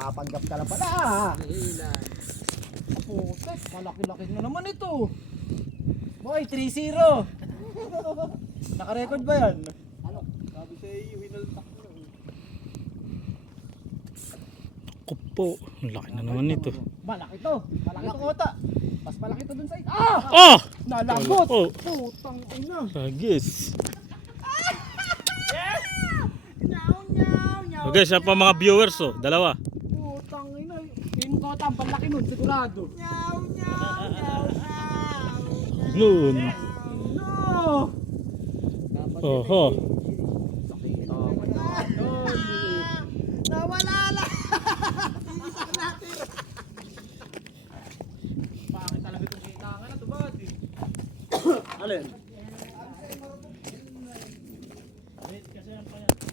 Nagpapanggap ka lang pala. Ilan. Putek, malaki-laki na naman ito. Boy, 3-0. Naka-record ba yan? Ano? Sabi sa iyo, hinaltak mo. Kupo, ang laki na naman ito. Malaki to. Malaki to, Kota. Mas malaki to dun sa ito. Ah! Ah! Nalagot. Oh, Putang ina. sagis. Nyaw, nyaw, nyaw. Okay, siya pa mga viewers oh, dalawa. Putang ina. Yung Kota, ang palaki nun, sigurado. Nyaw, nyaw, nyaw, nyaw. Noon. No! Oho. Nawala lang! Pangit talaga itong kailangan na ito, buddy. Alin? Kasi yan pa yan.